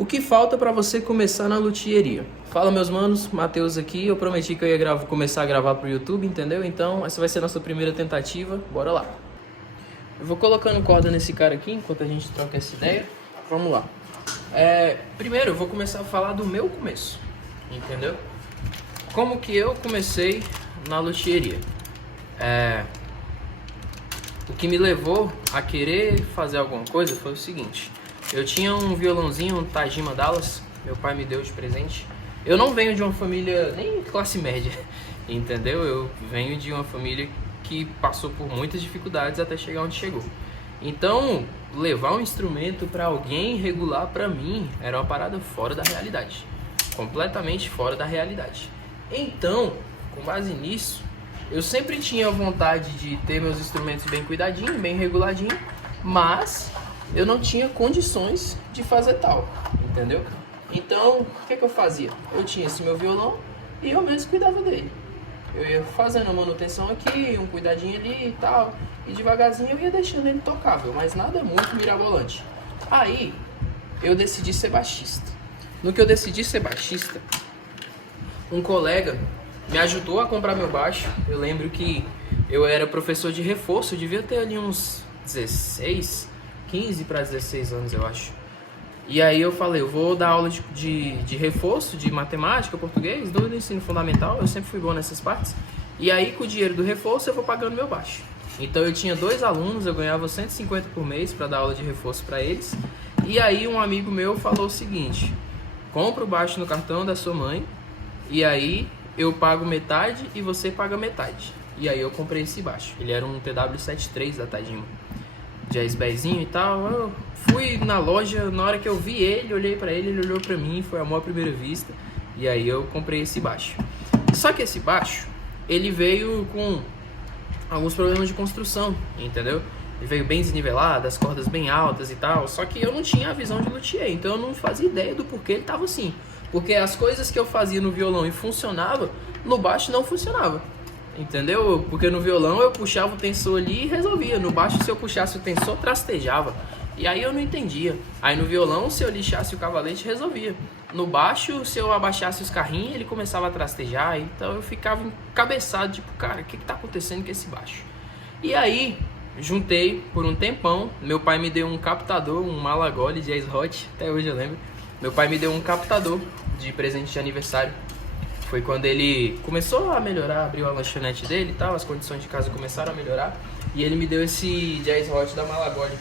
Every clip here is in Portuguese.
O que falta para você começar na luthieria? Fala, meus manos, Matheus aqui. Eu prometi que eu ia começar a gravar pro YouTube, entendeu? Então essa vai ser a nossa primeira tentativa. Bora lá. Eu vou colocando corda nesse cara aqui enquanto a gente troca essa ideia. Vamos lá. Primeiro eu vou começar a falar do meu começo, entendeu? Como que eu comecei na luthieria? O que me levou a querer fazer alguma coisa foi o seguinte. Eu tinha um violãozinho, um Tajima Dallas, meu pai me deu de presente. Eu não venho de uma família nem classe média, entendeu? Eu venho de uma família que passou por muitas dificuldades até chegar onde chegou. Então, levar um instrumento para alguém regular para mim era uma parada fora da realidade. Completamente fora da realidade. Então, com base nisso, eu sempre tinha vontade de ter meus instrumentos bem cuidadinho, bem reguladinho, mas eu não tinha condições de fazer tal, entendeu? Então, o que eu fazia? Eu tinha esse meu violão e eu mesmo cuidava dele. Eu ia fazendo a manutenção aqui, um cuidadinho ali e tal, e devagarzinho eu ia deixando ele tocável, mas nada muito mirabolante. Aí, eu decidi ser baixista. No que eu decidi ser baixista, um colega me ajudou a comprar meu baixo. Eu lembro que eu era professor de reforço, eu devia ter ali uns 15 para 16 anos, eu acho. E aí eu falei, eu vou dar aula de reforço, de matemática, português, do ensino fundamental, eu sempre fui bom nessas partes. E aí com o dinheiro do reforço eu vou pagando meu baixo. Então eu tinha 2 alunos, eu ganhava 150 por mês para dar aula de reforço para eles. E aí um amigo meu falou o seguinte, compra o baixo no cartão da sua mãe, e aí eu pago metade e você paga metade. E aí eu comprei esse baixo, ele era um TW73 da Tajima. Jazzbezinho e tal. Eu fui na loja, na hora que eu vi ele, olhei pra ele, ele olhou pra mim, foi amor à primeira vista. E aí eu comprei esse baixo. Só que esse baixo, ele veio com alguns problemas de construção, entendeu? Ele veio bem desnivelado, as cordas bem altas e tal. Só que eu não tinha a visão de luthier, então eu não fazia ideia do porquê ele tava assim. Porque as coisas que eu fazia no violão e funcionava, no baixo não funcionava. Entendeu? Porque no violão eu puxava o tensor ali e resolvia. No baixo, se eu puxasse o tensor, trastejava. E aí eu não entendia. Aí no violão, se eu lixasse o cavalete, resolvia. No baixo, se eu abaixasse os carrinhos, ele começava a trastejar. Então eu ficava encabeçado, tipo, cara, o que tá acontecendo com esse baixo? E aí, juntei por um tempão. Meu pai me deu um captador, um Malagoli Jazz Hot, até hoje eu lembro. Meu pai me deu um captador de presente de aniversário. Foi quando ele começou a melhorar, abriu a lanchonete dele e tal, as condições de casa começaram a melhorar. E ele me deu esse Jazz Hot da Malagoli.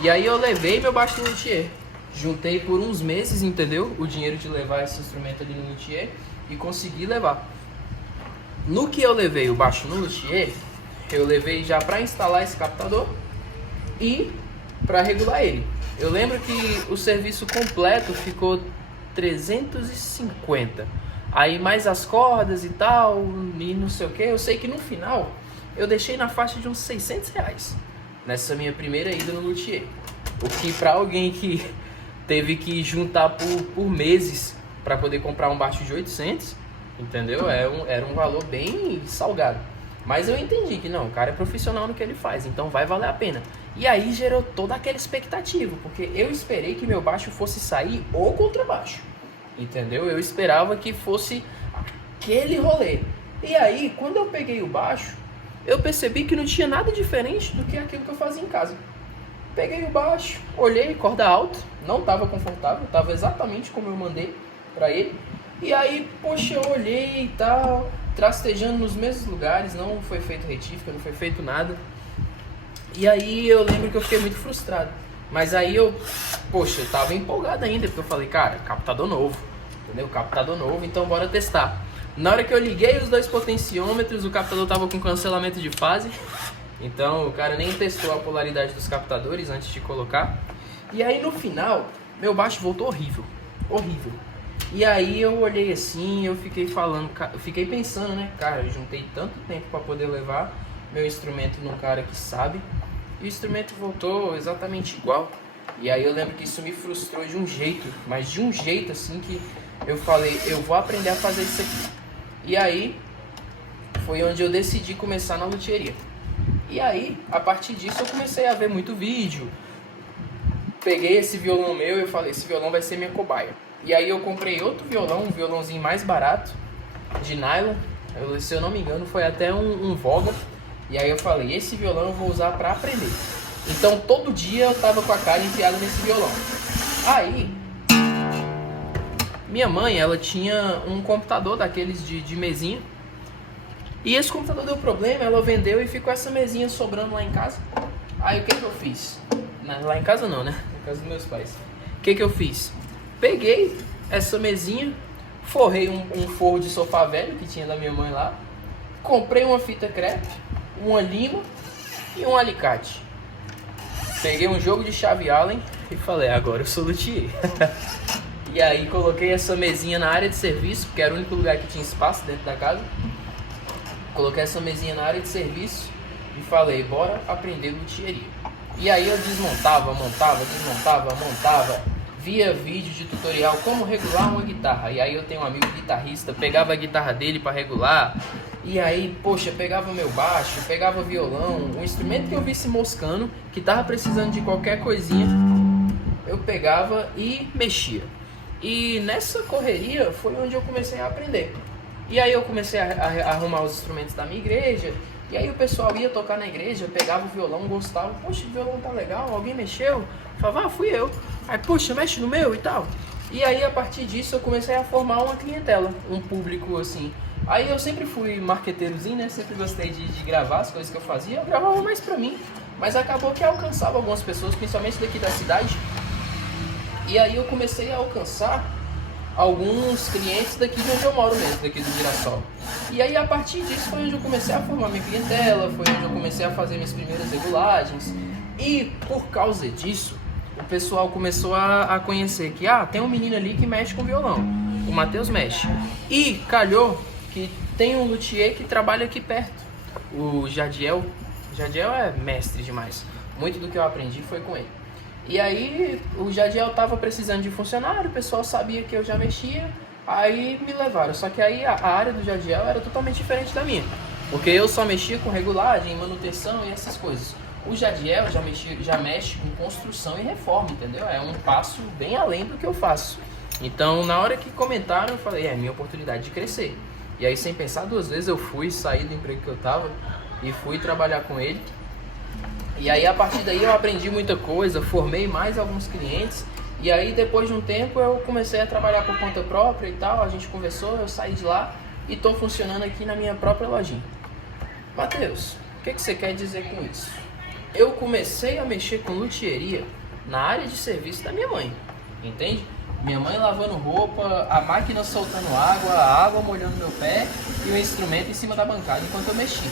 E aí eu levei meu baixo no luthier. Juntei por uns meses, entendeu? O dinheiro de levar esse instrumento ali no luthier e consegui levar. No que eu levei o baixo no luthier, eu levei já para instalar esse captador e para regular ele. Eu lembro que o serviço completo ficou 350. Aí mais as cordas e tal, e não sei o que. Eu sei que no final eu deixei na faixa de uns 600 reais nessa minha primeira ida no luthier. O que pra alguém que teve que juntar por meses para poder comprar um baixo de 800, entendeu? Era um valor bem salgado. Mas eu entendi que não, o cara é profissional no que ele faz, então vai valer a pena. E aí gerou toda aquela expectativa, porque eu esperei que meu baixo fosse sair o contrabaixo. Entendeu? Eu esperava que fosse aquele rolê. E aí, quando eu peguei o baixo, eu percebi que não tinha nada diferente do que aquilo que eu fazia em casa. Peguei o baixo, olhei, corda alta, não estava confortável, estava exatamente como eu mandei para ele. E aí, poxa, eu olhei e tal, trastejando nos mesmos lugares, não foi feito retífica, não foi feito nada. E aí eu lembro que eu fiquei muito frustrado. Mas aí eu tava empolgado ainda, porque eu falei, cara, captador novo, entendeu? Captador novo, então bora testar. Na hora que eu liguei os 2 potenciômetros, o captador tava com cancelamento de fase, então o cara nem testou a polaridade dos captadores antes de colocar. E aí no final, meu baixo voltou horrível, horrível. E aí eu olhei assim, eu fiquei pensando, né, cara, eu juntei tanto tempo para poder levar meu instrumento num cara que sabe, e o instrumento voltou exatamente igual. E aí eu lembro que isso me frustrou de um jeito, mas de um jeito assim que eu falei, eu vou aprender a fazer isso aqui. E aí foi onde eu decidi começar na luthieria. E aí, a partir disso, eu comecei a ver muito vídeo, peguei esse violão meu e eu falei, esse violão vai ser minha cobaia. E aí eu comprei outro violão, um violãozinho mais barato, de nylon. Se eu não me engano, foi até um Voga. E aí eu falei, esse violão eu vou usar pra aprender. Então todo dia eu tava com a cara enfiada nesse violão. Aí, minha mãe, ela tinha um computador daqueles de mesinha. E esse computador deu problema, ela vendeu e ficou essa mesinha sobrando lá em casa. Aí o que eu fiz? Lá em casa não, né? Na casa dos meus pais. O que eu fiz? Peguei essa mesinha, forrei um forro de sofá velho que tinha da minha mãe lá. Comprei uma fita crepe, uma lima e um alicate. Peguei um jogo de chave Allen e falei, agora eu sou luthier. E aí coloquei essa mesinha na área de serviço, porque era o único lugar que tinha espaço dentro da casa. Coloquei essa mesinha na área de serviço e falei, bora aprender luthieria. E aí eu desmontava, montava, desmontava, montava, via vídeo de tutorial como regular uma guitarra. E aí eu tenho um amigo guitarrista, pegava a guitarra dele para regular. E aí, poxa, pegava meu baixo, pegava violão, um instrumento que eu visse moscando, que tava precisando de qualquer coisinha, eu pegava e mexia. E nessa correria foi onde eu comecei a aprender. E aí eu comecei a arrumar os instrumentos da minha igreja. E aí o pessoal ia tocar na igreja, pegava o violão, gostava. Poxa, o violão tá legal, alguém mexeu? Falava, fui eu. Aí, poxa, mexe no meu e tal. E aí a partir disso eu comecei a formar uma clientela, um público assim. Aí eu sempre fui marqueteirozinho, né? Sempre gostei de gravar as coisas que eu fazia. Eu gravava mais pra mim. Mas acabou que alcançava algumas pessoas, principalmente daqui da cidade. E aí eu comecei a alcançar alguns clientes daqui de onde eu moro mesmo, daqui do Mirassol. E aí a partir disso foi onde eu comecei a formar minha clientela, foi onde eu comecei a fazer minhas primeiras regulagens. E por causa disso, o pessoal começou a conhecer que tem um menino ali que mexe com violão, o Matheus mexe. E calhou que tem um luthier que trabalha aqui perto, o Jadiel. Jadiel é mestre demais, muito do que eu aprendi foi com ele. E aí o Jadiel tava precisando de funcionário, o pessoal sabia que eu já mexia, aí me levaram. Só que aí a área do Jadiel era totalmente diferente da minha, porque eu só mexia com regulagem, manutenção e essas coisas. O Jadiel já mexe com construção e reforma, entendeu? É um passo bem além do que eu faço. Então na hora que comentaram eu falei, é minha oportunidade de crescer. E aí sem pensar duas vezes eu saí do emprego que eu tava e fui trabalhar com ele. E aí a partir daí eu aprendi muita coisa, formei mais alguns clientes. E aí depois de um tempo eu comecei a trabalhar por conta própria e tal. A gente conversou, eu saí de lá e estou funcionando aqui na minha própria lojinha. Matheus, o que você quer dizer com isso? Eu comecei a mexer com luthieria na área de serviço da minha mãe, entende? Minha mãe lavando roupa, a máquina soltando água, a água molhando meu pé e o instrumento em cima da bancada enquanto eu mexia.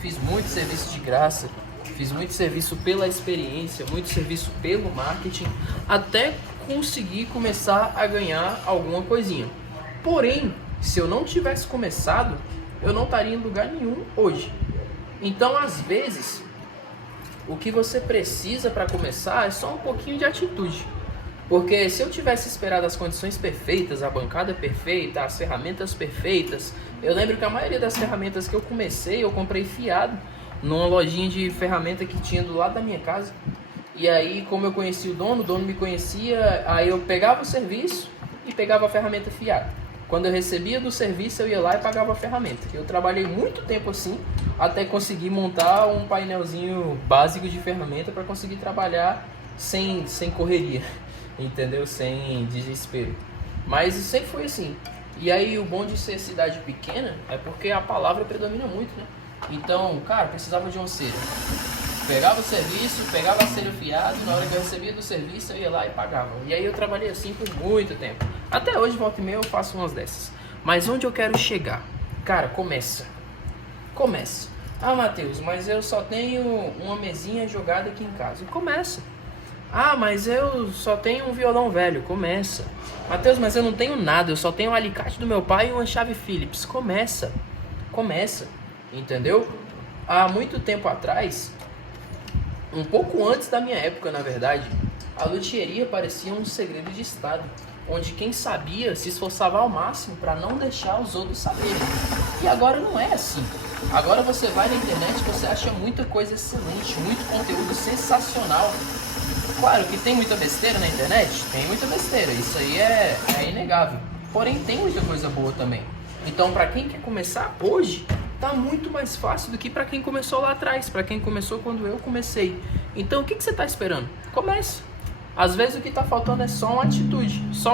Fiz muito serviço de graça. Fiz muito serviço pela experiência, muito serviço pelo marketing, até conseguir começar a ganhar alguma coisinha. Porém, se eu não tivesse começado, eu não estaria em lugar nenhum hoje. Então, às vezes, o que você precisa para começar é só um pouquinho de atitude. Porque se eu tivesse esperado as condições perfeitas, a bancada perfeita, as ferramentas perfeitas, eu lembro que a maioria das ferramentas que eu comecei, eu comprei fiado numa lojinha de ferramenta que tinha do lado da minha casa. E aí, como eu conhecia o dono me conhecia, aí eu pegava o serviço e pegava a ferramenta fiada. Quando eu recebia do serviço, eu ia lá e pagava a ferramenta. Eu trabalhei muito tempo assim, até conseguir montar um painelzinho básico de ferramenta para conseguir trabalhar sem correria, entendeu? Sem desespero. Mas sempre foi assim. E aí, o bom de ser cidade pequena é porque a palavra predomina muito, né? Então, cara, precisava de uma cera. Pegava o serviço, pegava a cera fiada, na hora que eu recebia do serviço eu ia lá e pagava. E aí eu trabalhei assim por muito tempo. Até hoje, volta e meia, eu faço umas dessas. Mas onde eu quero chegar? Cara, começa. Matheus, mas eu só tenho uma mesinha jogada aqui em casa. Começa. Mas eu só tenho um violão velho. Começa. Matheus, mas eu não tenho nada, eu só tenho um alicate do meu pai e uma chave Phillips. Começa. Entendeu? Há muito tempo atrás, um pouco antes da minha época, na verdade, a luthieria parecia um segredo de estado, onde quem sabia se esforçava ao máximo para não deixar os outros saberem. E agora não é assim. Agora você vai na internet, você acha muita coisa excelente, muito conteúdo sensacional. Claro que tem muita besteira na internet, tem muita besteira, isso aí é inegável. Porém, tem muita coisa boa também. Então, para quem quer começar hoje, tá muito mais fácil do que para quem começou lá atrás, para quem começou quando eu comecei. Então, o que você tá esperando? Comece. Às vezes o que tá faltando é só uma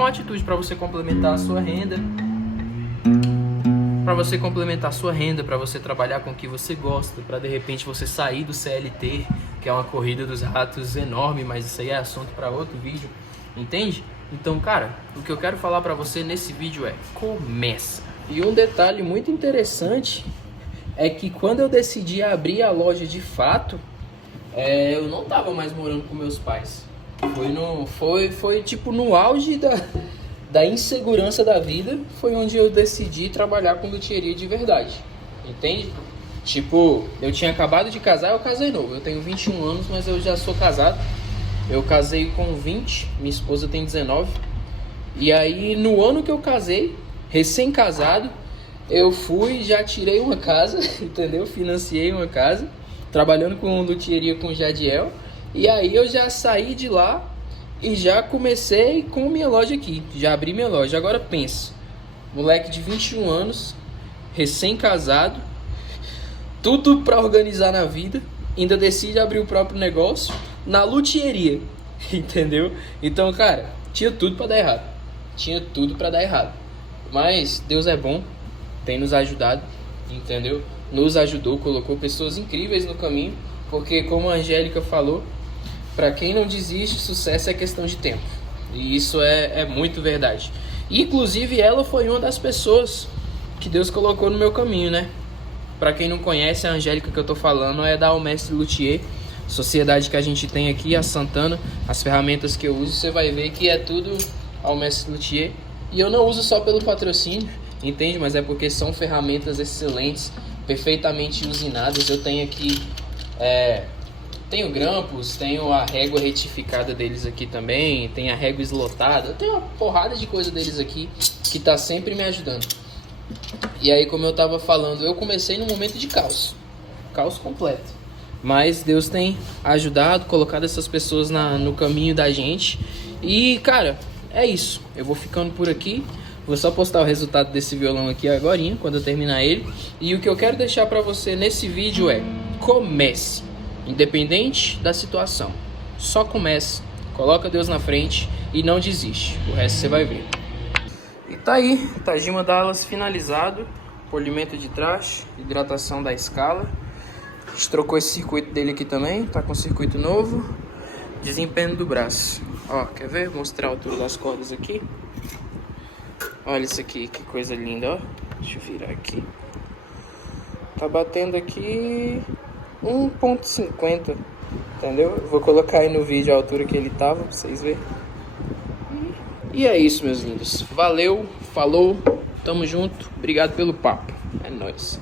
atitude para você complementar a sua renda. Para você complementar a sua renda, para você trabalhar com o que você gosta, para de repente você sair do CLT, que é uma corrida dos ratos enorme, mas isso aí é assunto para outro vídeo, entende? Então, cara, o que eu quero falar para você nesse vídeo é: começa. E um detalhe muito interessante é que quando eu decidi abrir a loja de fato, eu não tava mais morando com meus pais. Foi tipo no auge da insegurança da vida, foi onde eu decidi trabalhar com luthieria de verdade, entende? Tipo, eu tinha acabado de casar, eu casei novo, eu tenho 21 anos, mas eu já sou casado. Eu casei com 20, minha esposa tem 19. E aí, no ano que eu casei, recém-casado, eu já tirei uma casa, entendeu? Financiei uma casa, trabalhando com luthieria com o Jadiel. E aí eu já saí de lá e já comecei com minha loja aqui. Já abri minha loja. Agora pensa, moleque de 21 anos, recém-casado, tudo pra organizar na vida, ainda decide abrir o próprio negócio na luthieria, entendeu? Então, cara, tinha tudo pra dar errado. Tinha tudo pra dar errado. Mas Deus é bom, tem nos ajudado, entendeu? Nos ajudou, colocou pessoas incríveis no caminho, porque como a Angélica falou, pra quem não desiste, sucesso é questão de tempo. E isso é muito verdade. E, inclusive, ela foi uma das pessoas que Deus colocou no meu caminho, né? Pra quem não conhece, a Angélica que eu tô falando é da Almestre Luthier, sociedade que a gente tem aqui, a Santana. As ferramentas que eu uso, você vai ver que é tudo Almestre Luthier. E eu não uso só pelo patrocínio, entende? Mas é porque são ferramentas excelentes, perfeitamente usinadas. Eu tenho aqui... tenho grampos, tenho a régua retificada deles aqui também, tem a régua eslotada, eu tenho uma porrada de coisa deles aqui que tá sempre me ajudando. E aí, como eu tava falando, eu comecei num momento de caos completo, mas Deus tem ajudado, colocado essas pessoas no caminho da gente. E cara, é isso, eu vou ficando por aqui. Vou só postar o resultado desse violão aqui agorinha, quando eu terminar ele. E o que eu quero deixar pra você nesse vídeo é: comece. Independente da situação, só comece, coloca Deus na frente e não desiste, o resto você vai ver. E tá aí, Tajima Dallas finalizado, polimento de traste, hidratação da escala. A gente trocou esse circuito dele aqui também, tá com circuito novo. Desempenho do braço, ó, quer ver? Vou mostrar a altura das cordas aqui. Olha isso aqui, que coisa linda, ó. Deixa eu virar aqui. Tá batendo aqui 1.50, entendeu? Eu vou colocar aí no vídeo a altura que ele tava, pra vocês verem. E é isso, meus lindos. Valeu, falou, tamo junto. Obrigado pelo papo. É nóis.